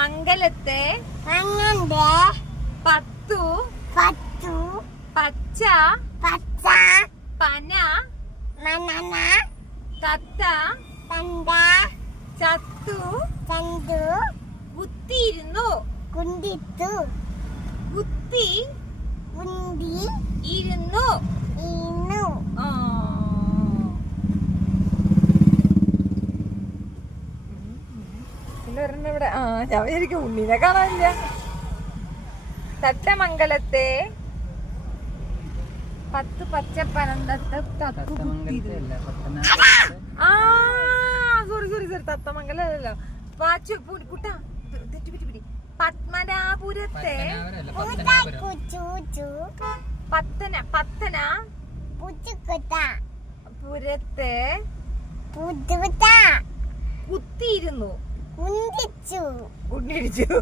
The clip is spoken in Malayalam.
മംഗലത്തെ പത്തു പച്ച പന തത്ത ചത്തു കുത്തിയിരുന്നു കുത്തി ഇരുന്നു. ഇവിടെ ഞാൻ വിചാരിക്കും ഉണ്ണിനെ കാണാനില്ല. തത്തമംഗലത്തെ 10 പച്ചപ്പനന്തത്ത സോറി തത്തമംഗലല്ലോ. കുട്ടാ തെറ്റുപിടി. പത്മനാപുരത്തെ പുരത്തെ കുത്തിയിരുന്നു. ഉണ്ടിടിച്ചു.